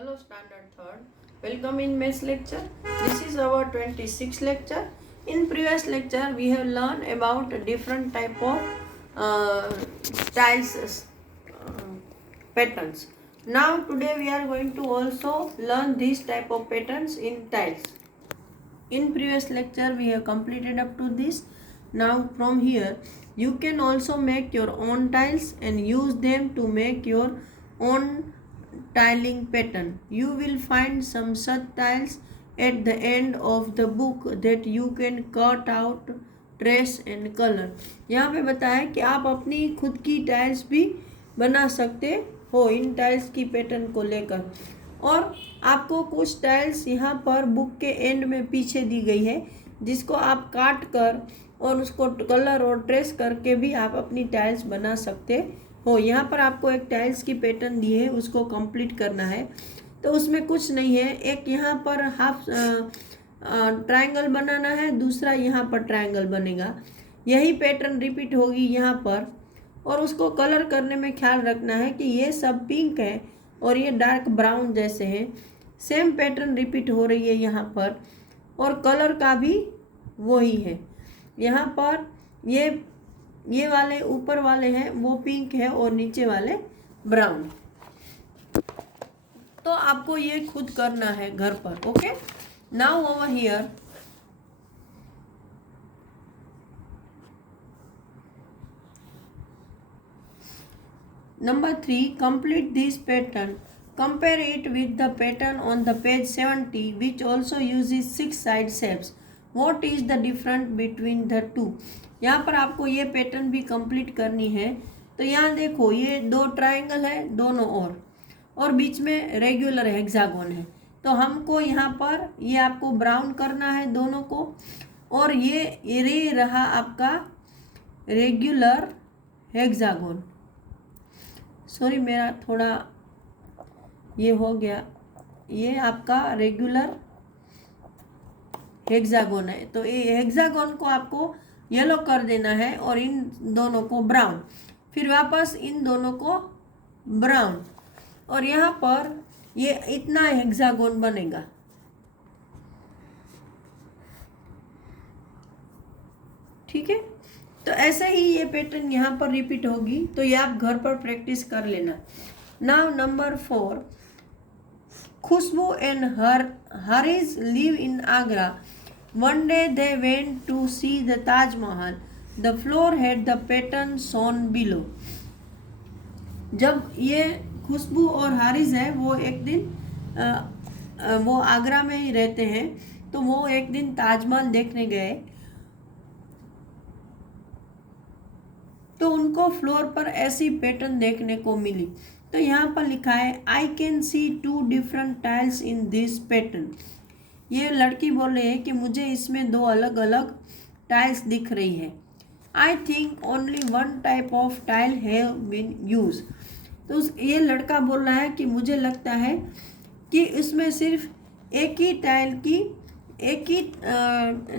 Hello Standard 3rd. Welcome in Maths lecture. This is our 26th lecture. In previous lecture we have learned about different type of styles patterns. Now today we are going to also learn this type of patterns in tiles. In previous lecture we have completed up to this. Now from here you can also make your own tiles and use them to make your own tiling pattern. You will find some such tiles at the end of the book that you can cut out, trace and color. यहाँ पे बताया कि आप अपनी खुद की tiles भी बना सकते हो इन टाइल्स की पैटर्न को लेकर, और आपको कुछ टाइल्स यहाँ पर बुक के एंड में पीछे दी गई है जिसको आप काट कर और उसको कलर और ट्रेस करके भी आप अपनी टाइल्स बना सकते हो। यहाँ पर आपको एक टाइल्स की पैटर्न दी है, उसको कंप्लीट करना है। तो उसमें कुछ नहीं है, एक यहाँ पर हाफ ट्रायंगल बनाना है, दूसरा यहाँ पर ट्रायंगल बनेगा। यही पैटर्न रिपीट होगी यहाँ पर, और उसको कलर करने में ख्याल रखना है कि ये सब पिंक है और ये डार्क ब्राउन जैसे हैं। सेम पैटर्न रिपीट हो रही है यहाँ पर, और कलर का भी वही है। यहाँ पर ये वाले ऊपर वाले हैं वो पिंक है और नीचे वाले ब्राउन। तो आपको ये खुद करना है घर पर। Okay, now over here Number 3, complete this pattern. Compare it with the pattern on the page 70 which also uses 6 side shapes. What is the difference between the two? यहाँ पर आपको ये पैटर्न भी कंप्लीट करनी है। तो यहाँ देखो, ये दो ट्रायंगल है दोनों और बीच में रेगुलर हेक्सागोन है। तो हमको यहाँ पर ये आपको ब्राउन करना है दोनों को, और ये रहा आपका रेगुलर हेक्सागोन। सॉरी, मेरा थोड़ा ये हो गया, ये आपका रेगुलर हेक्सागोन है। तो ये हेक्सागोन को आपको येलो कर देना है और इन दोनों को ब्राउन, फिर वापस इन दोनों को ब्राउन, और यहाँ पर ये इतना हेक्सागोन बनेगा। ठीक है, तो ऐसे ही ये पैटर्न यहाँ पर रिपीट होगी। तो ये आप घर पर प्रैक्टिस कर लेना। Now number 4, Khushbu and Haris live in Agra. One day they went to see the Taj Mahal. The floor had the pattern shown below. जब ये खुशबू और हारिस है वो एक दिन वो आगरा में ही रहते हैं, तो वो एक दिन ताजमहल देखने गए, तो उनको फ्लोर पर ऐसी पैटर्न देखने को मिली। तो यहाँ पर लिखा है I can see 2 different tiles in this pattern. ये लड़की बोल रही है कि मुझे इसमें 2 अलग अलग टाइल्स दिख रही है। I think only 1 type of tile have been use. तो ये लड़का बोल रहा है कि मुझे लगता है कि इसमें सिर्फ एक ही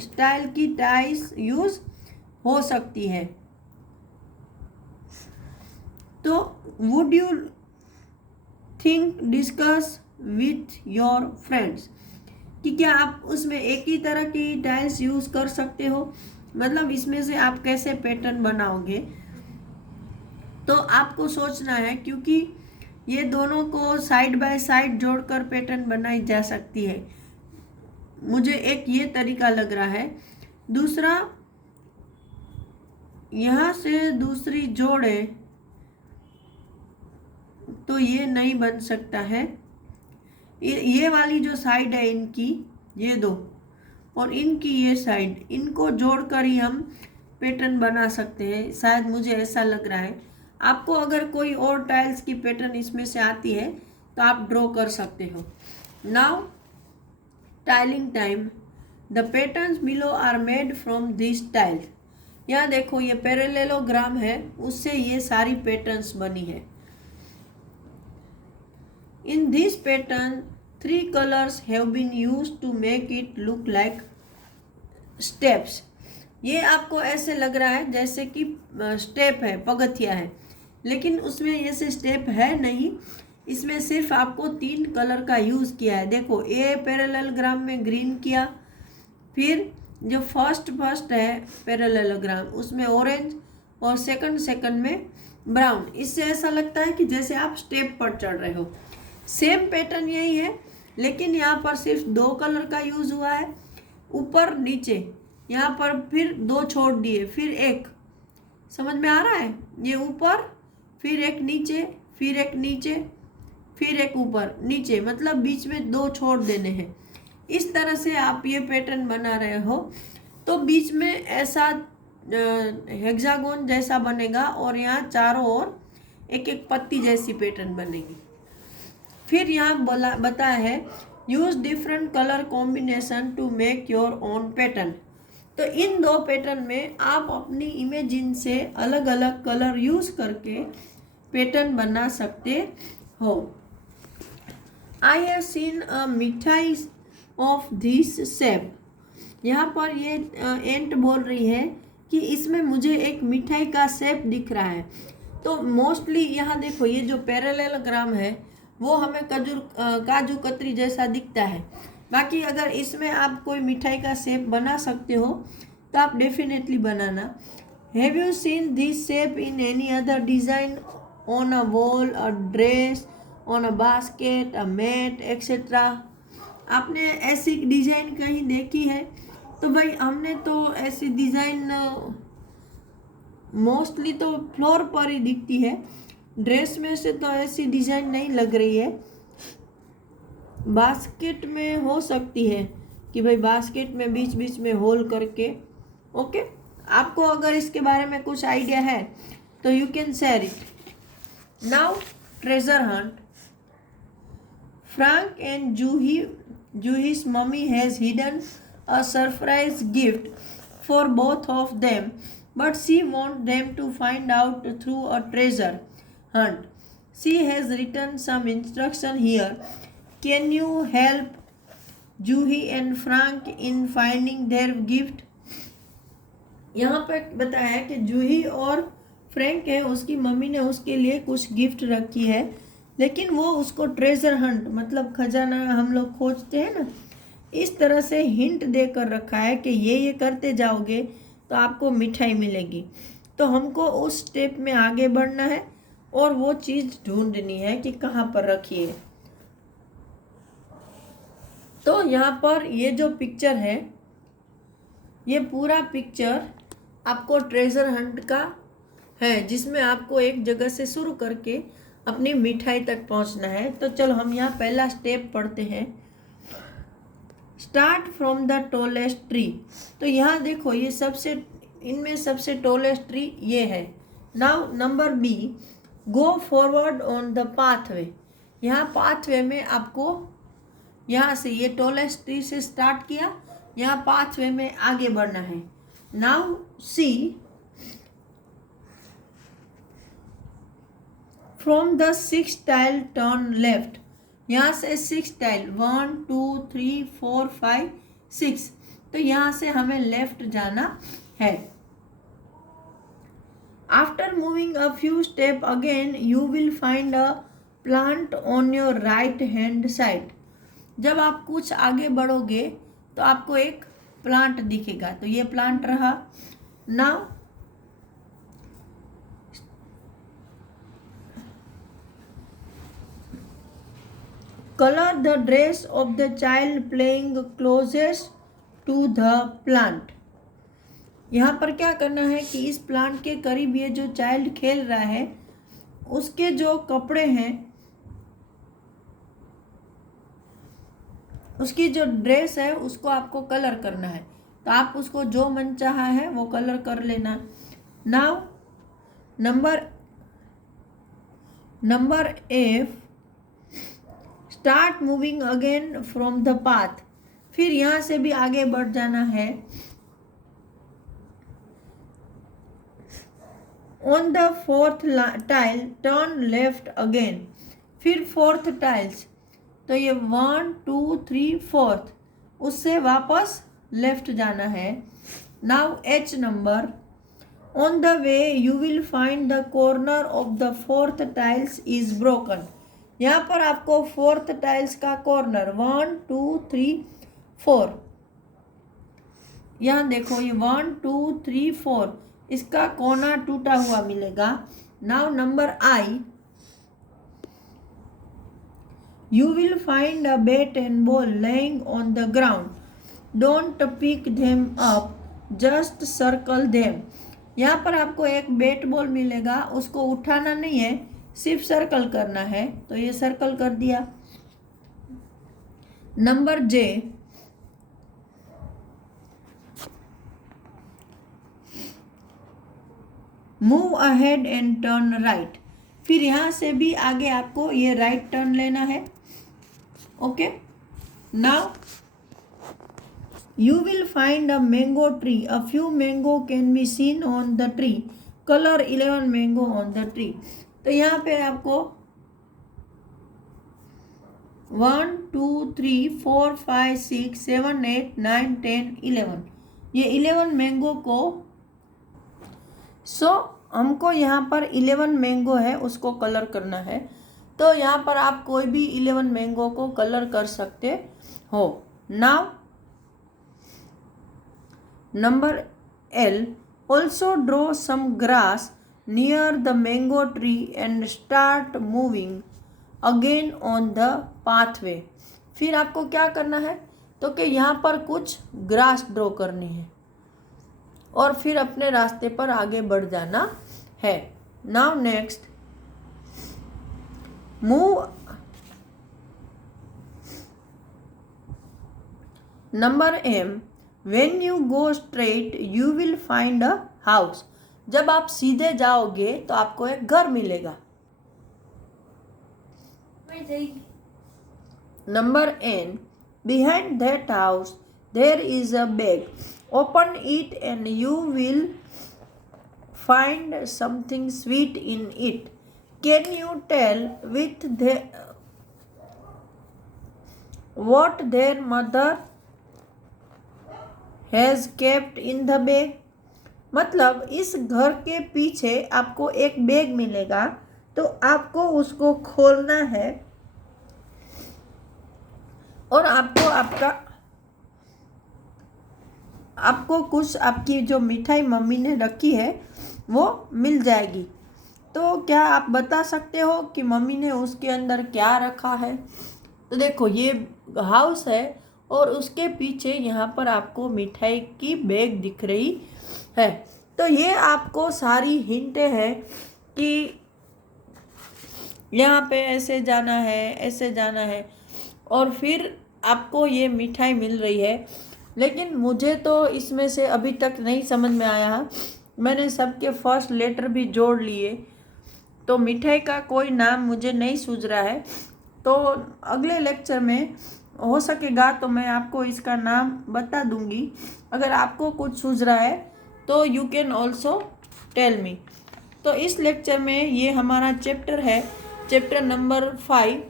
स्टाइल की टाइल्स यूज हो सकती है। तो would you think discuss with your friends, कि क्या आप उसमें एक ही तरह की टाइल्स यूज कर सकते हो, मतलब इसमें से आप कैसे पैटर्न बनाओगे। तो आपको सोचना है, क्योंकि ये दोनों को साइड बाय साइड जोड़कर पैटर्न बनाई जा सकती है। मुझे एक ये तरीका लग रहा है, दूसरा यहाँ से दूसरी जोड़े तो ये नहीं बन सकता है। ये वाली जो साइड है इनकी, ये 2, और इनकी ये साइड, इनको जोड़कर ही हम पैटर्न बना सकते हैं, शायद मुझे ऐसा लग रहा है। आपको अगर कोई और टाइल्स की पैटर्न इसमें से आती है तो आप ड्रॉ कर सकते हो। Now tiling time. The patterns below are made from this tile. यहाँ देखो, ये पैरेललोग्राम है, उससे ये सारी पैटर्न्स बनी है। In this pattern, 3 colors have been used to make it look like steps. ये आपको ऐसे लग रहा है जैसे कि स्टेप है, पगथिया है, लेकिन उसमें ऐसे स्टेप है नहीं। इसमें सिर्फ आपको 3 कलर का यूज़ किया है। देखो, ए पैरेललोग्राम में ग्रीन किया, फिर जो फर्स्ट है पैरेललोग्राम उसमें ऑरेंज, और सेकंड में ब्राउन। इससे ऐसा लगता है कि जैसे आप स्टेप पर चढ़ रहे हो। सेम पैटर्न यही है, लेकिन यहाँ पर सिर्फ 2 कलर का यूज़ हुआ है, ऊपर नीचे। यहाँ पर फिर 2 छोड़ दिए, फिर एक। समझ में आ रहा है? ये ऊपर, फिर एक नीचे, फिर एक नीचे, फिर एक ऊपर नीचे, मतलब बीच में 2 छोड़ देने हैं। इस तरह से आप ये पैटर्न बना रहे हो तो बीच में ऐसा हेक्सागोन जैसा बनेगा, और यहाँ चारों ओर एक एक पत्ती जैसी पैटर्न बनेगी। फिर यहाँ बताया है use different colour combination to make your own pattern. तो इन 2 पैटर्न में आप अपनी इमेजिन से अलग अलग कलर यूज करके पैटर्न बना सकते हो। आई हैव सीन अ मिठाई ऑफ दिस शेप। यहाँ पर ये एंट बोल रही है कि इसमें मुझे एक मिठाई का शेप दिख रहा है। तो मोस्टली यहाँ देखो, ये जो पैरेललोग्राम है वो हमें काजू कतरी जैसा दिखता है। बाकी अगर इसमें आप कोई मिठाई का शेप बना सकते हो तो आप डेफिनेटली बनाना। Have you seen this shape in any other design on a wall, a dress, on a basket, a mat etcetera? आपने ऐसी डिज़ाइन कहीं देखी है? तो भाई हमने तो ऐसी डिज़ाइन मोस्टली तो फ्लोर पर ही दिखती है, ड्रेस में से तो ऐसी डिज़ाइन नहीं लग रही है। बास्केट में हो सकती है कि भाई बास्केट में बीच बीच में होल करके। ओके, आपको अगर इसके बारे में कुछ आइडिया है तो you can share it. Now treasure Hunt. Frank and Juhi's mummy has hidden a surprise gift for both of them, but she wants them to find out through a treasure hunt. She has written some instruction here. Can you help Juhi and Frank in finding their gift? यहाँ पर बताया है कि जूही और Frank है, उसकी mummy ने उसके लिए कुछ गिफ्ट रखी है, लेकिन वो उसको ट्रेजर हंट मतलब खजाना हम लोग खोजते हैं ना, इस तरह से हिंट देकर रखा है कि ये करते जाओगे तो आपको मिठाई मिलेगी। तो हमको उस स्टेप में आगे बढ़ना है और वो चीज़ ढूंढनी है कि कहाँ पर रखी है। तो यहाँ पर ये जो पिक्चर है, ये पूरा पिक्चर आपको ट्रेजर हंट का है, जिसमें आपको एक जगह से शुरू करके अपनी मिठाई तक पहुंचना है। तो चलो हम यहाँ पहला स्टेप पढ़ते हैं। Start from the tallest tree. तो यहाँ देखो, ये इनमें सबसे टॉलेस्ट ट्री ये है। Now number B, go forward on the pathway. यहाँ पाथवे में आपको यहाँ से ये टॉलेस्ट ट्री से स्टार्ट किया, यहाँ पाथवे में आगे बढ़ना है। Now see, from the 6 tile turn left. यहाँ से 6 टाइल 1 2 3 4 5 6, तो यहाँ से हमें लेफ्ट जाना है। After moving a few step again you will find a plant on your right hand side. जब आप कुछ आगे बढ़ोगे तो आपको एक प्लांट दिखेगा, तो ये प्लांट रहा। Now colour the dress of the child playing closest to the plant. यहाँ पर क्या करना है कि इस प्लांट के करीब ये जो चाइल्ड खेल रहा है उसके जो कपड़े हैं, उसकी जो ड्रेस है उसको आपको कलर करना है। तो आप उसको जो मन चाहा है वो कलर कर लेना। Now number F, start moving again from the path. फिर यहाँ से भी आगे बढ़ जाना है। On the 4th tile turn left again. फिर 4th टाइल्स, तो ये 1 2 3 4th, उससे वापस लेफ्ट जाना है। Now H number, On the way, you will find the corner of the fourth tiles is broken. यहाँ पर आपको फोर्थ टाइल्स का कॉर्नर 1 2 3 4, यहाँ देखो ये 1 2 3 4 इसका कोना टूटा हुआ मिलेगा। Now number I, you will find a bat and ball laying on the ground. Don't pick them up, just circle them. यहाँ पर आपको एक बैट बॉल मिलेगा, उसको उठाना नहीं है, सिर्फ सर्कल करना है। तो ये सर्कल कर दिया। Number J, move ahead and turn right. फिर यहाँ से भी आगे आपको ये राइट टर्न लेना है। Okay, now you will find a mango tree. A few mango can be seen on the tree. Color 11 mango on the tree. तो यहाँ पे आपको 1 2 3 4 5 6 7 8 9 10 11 ये 11 मैंगो को हमको यहाँ पर 11 मैंगो है उसको कलर करना है। तो यहाँ पर आप कोई भी 11 मैंगो को कलर कर सकते हो। Now number L, also draw some grass near the mango tree and start moving again on the pathway. फिर आपको क्या करना है तो कि यहाँ पर कुछ ग्रास ड्रॉ करनी है और फिर अपने रास्ते पर आगे बढ़ जाना है। Now next, move number M, When you go straight, you will find a house. जब आप सीधे जाओगे तो आपको एक घर मिलेगा। Number N, behind that house there is a bag. Open it and you will find something sweet in it. Can you tell what their mother has kept in the bag? मतलब इस घर के पीछे आपको एक बैग मिलेगा, तो आपको उसको खोलना है और आपको कुछ आपकी जो मिठाई मम्मी ने रखी है वो मिल जाएगी। तो क्या आप बता सकते हो कि मम्मी ने उसके अंदर क्या रखा है? तो देखो ये हाउस है और उसके पीछे यहाँ पर आपको मिठाई की बैग दिख रही है। तो ये आपको सारी हिंटें हैं कि यहाँ पे ऐसे जाना है, ऐसे जाना है और फिर आपको ये मिठाई मिल रही है। लेकिन मुझे तो इसमें से अभी तक नहीं समझ में आया। मैंने सबके फर्स्ट लेटर भी जोड़ लिए, तो मिठाई का कोई नाम मुझे नहीं सूझ रहा है। तो अगले लेक्चर में हो सकेगा तो मैं आपको इसका नाम बता दूंगी। अगर आपको कुछ सूझ रहा है तो you can also tell me. तो इस लेक्चर में ये हमारा चैप्टर है, चैप्टर नंबर 5,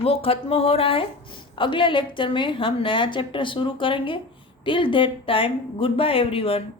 वो ख़त्म हो रहा है। अगले लेक्चर में हम नया चैप्टर शुरू करेंगे। Till that time, good bye everyone.